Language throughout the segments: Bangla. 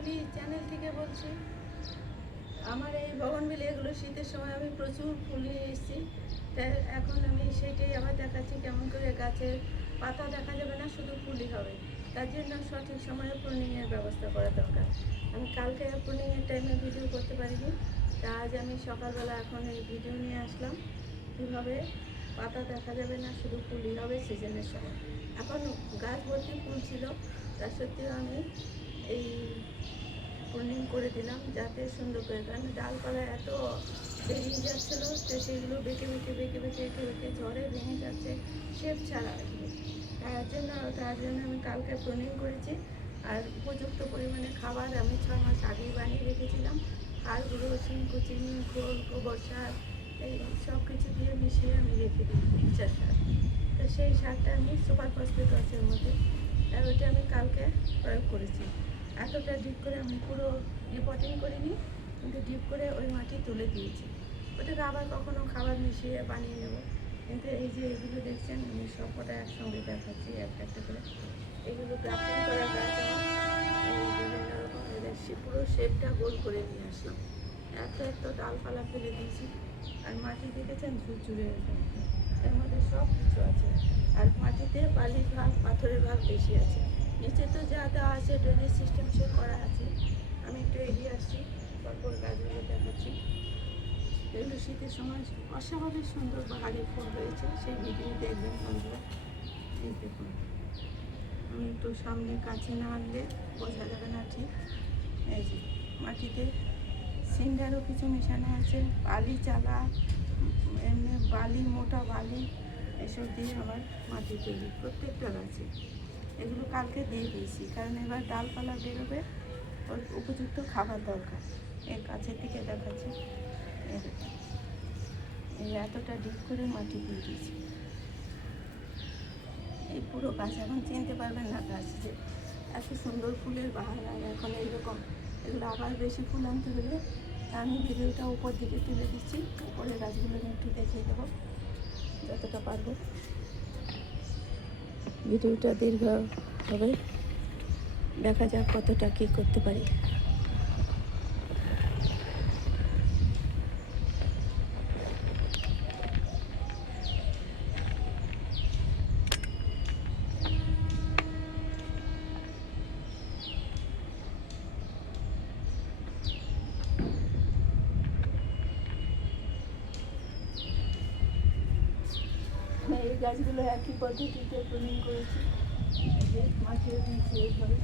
মৌলি চ্যানেল থেকে বলছি। আমার এই বগনভিলিয়া এগুলো শীতের সময় আমি প্রচুর ফুল নিয়ে এসেছি। তাই এখন আমি সেটাই আবার দেখাচ্ছি কেমন করে গাছের পাতা দেখা যাবে না, শুধু ফুলই হবে। তার জন্য সঠিক সময়ে প্রুনিংয়ের ব্যবস্থা করা দরকার। আমি কালকে প্রুনিংয়ের টাইমে ভিডিও করতে পারিনি, তা আজ আমি সকালবেলা এখন এই ভিডিও নিয়ে আসলাম কীভাবে পাতা দেখা যাবে না, শুধু ফুলই হবে সিজনের সময়। এখন গাছ ভর্তি ফুল ছিল, তা সত্ত্বেও আমি এই প্রুনিং করে দিলাম যাতে সুন্দর করে, কারণ ডালপালা এত বেরিয়ে যাচ্ছিলো তো সেগুলো বেঁকে ঝড়ে ভেঙে যাচ্ছে, শেপ ছাড়া এগুলো। তার জন্য আমি কালকে প্রুনিং করেছি। আর উপযুক্ত পরিমাণে খাবার আমি 6 মাস আগেই বানিয়ে রেখেছিলাম। হাড়গুলো, শিংকুচি, খোল, গোবর সার এই সব কিছু দিয়ে মিশিয়ে আমি রেখে দিই, মিক্সার সার। তো সেই সারটা আমি সুপার ফসফেটসের মধ্যে, আর ওইটা আমি কালকে প্রয়োগ করেছি। এতটা ডিপ করে আমি পুরো রিপোর্টিং করিনি, কিন্তু ডিপ করে ওই মাটি তুলে দিয়েছি। ওটাকে আবার কখনো খাবার মিশিয়ে বানিয়ে নেব। কিন্তু এই যে এগুলো দেখছেন আমি সবকটা একসঙ্গে দেখাচ্ছি একটা একটা করে। এগুলো গ্রাফটিং করা গাছ আমার, এই বিভিন্ন রকম এদের পুরো শেপটা গোল করে নিয়ে আসলাম। এত ডালপালা ফেলে দিয়েছি। আর মাটি দেখেছেন ঝুরঝুরে, এর মধ্যে সব কিছু আছে। আর মাটিতে বালির ভাগ, পাথরের ভাগ বেশি আছে। নিচে তো যা দেওয়া আছে ড্রেনেজ সিস্টেম সে করা আছে। আমি একটু এগিয়ে আসছি, পরপর গাছগুলো দেখাচ্ছি। এগুলো শীতের সময় অস্বাভাবিক সুন্দর বাহারি ফুল হয়েছে, সেই ভিডিও দেখবেন বন্ধুরা। এই দেখুন, আমি একটু সামনে কাছে না আনলে বোঝা যাবে না ঠিক। এই যে মাটিতে সিন্ডারও কিছু মেশানো আছে, বালি চালা, এমনি বালি, মোটা বালি, এসব দিয়ে আমার মাটি তৈরি প্রত্যেকটা গাছে। এগুলো কালকে দিয়ে দিয়েছি, কারণ এবার ডালপালা বেরোবে, ওর উপযুক্ত খাবার দরকার। এর কাছের দিকে দেখাচ্ছি, এই এতটা ডিপ করে মাটি দিয়ে দিয়েছি। এই পুরো গাছ এখন চিনতে পারবেন না গাছ, যে এত সুন্দর ফুলের বাহার। আর এখন এইরকম এগুলো আবার বেশি ফুল আনতে হলে আমি ভিডিওটা উপর দিকে তুলে দিচ্ছি, উপরে গাছগুলো একটু দেখিয়ে দেবো যতটা পারবো। ভিডিওটা দীর্ঘ হবে, দেখা যাক কতটা কী করতে পারি। এই গাছগুলো একই পদ্ধতিতে প্রুনিং করেছি, মাটিও দিয়েছি এইভাবে।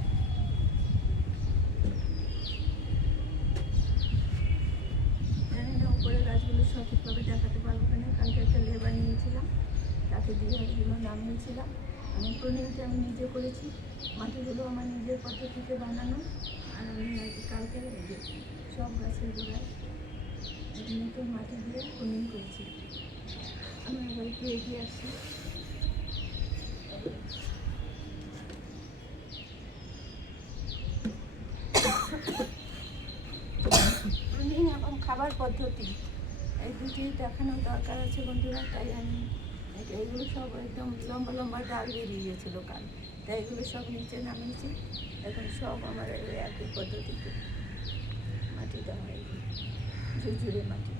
জানি না উপরে গাছগুলো সঠিকভাবে দেখাতে পারবো কিনা, কালকে একটা লেবার নিয়েছিলাম, তাকে দিয়ে এগুলো নামিয়েছিলাম। আমি প্রুনিংটা আমি নিজে করেছি, মাটিগুলো আমার নিজের পদ্ধতিতে বানানো। আর আমি কালকে সব গাছের গোড়ায় নতুন মাটি দিয়ে প্রুনিং করেছি। আমি এবার একটু এগিয়ে আসছি। প্রুনিং এবং খাবার পদ্ধতি এই দুটি দেখানোর দরকার আছে বন্ধুরা। তাই আমি এগুলো সব একদম লম্বা লম্বা ডাল বেরিয়ে গিয়েছিলো কাল, তাই এগুলো সব নিচে নামিয়েছি। এখন সব আমার একই পদ্ধতিতে মাটি দেওয়া হয়, ঝুরঝুরে মাটি,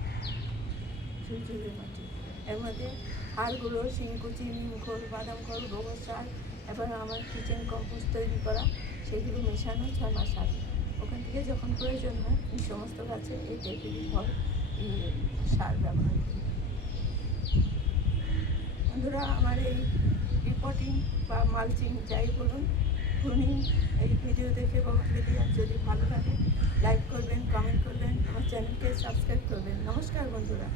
এর মধ্যে হাড়গুলো, শিংকুচি, নিমখোল, বাদাম খোল, গোবর সার, এবার আমার কিচেন কম্পোস্ট তৈরি করা, সেগুলো মেশানো 6 মাস আগে। ওখান থেকে যখন প্রয়োজন হয় এই সমস্ত গাছে এই টাইপেরই ফল সার ব্যবহার করি। বন্ধুরা, আমার এই রিপোর্টিং বা মালচিং যাই বলুন, প্রুনিং এই ভিডিও দেখে বগনভিলিয়া যদি ভালো লাগে লাইক করবেন, কমেন্ট করবেন, আমার চ্যানেলকে সাবস্ক্রাইব করবেন। নমস্কার বন্ধুরা।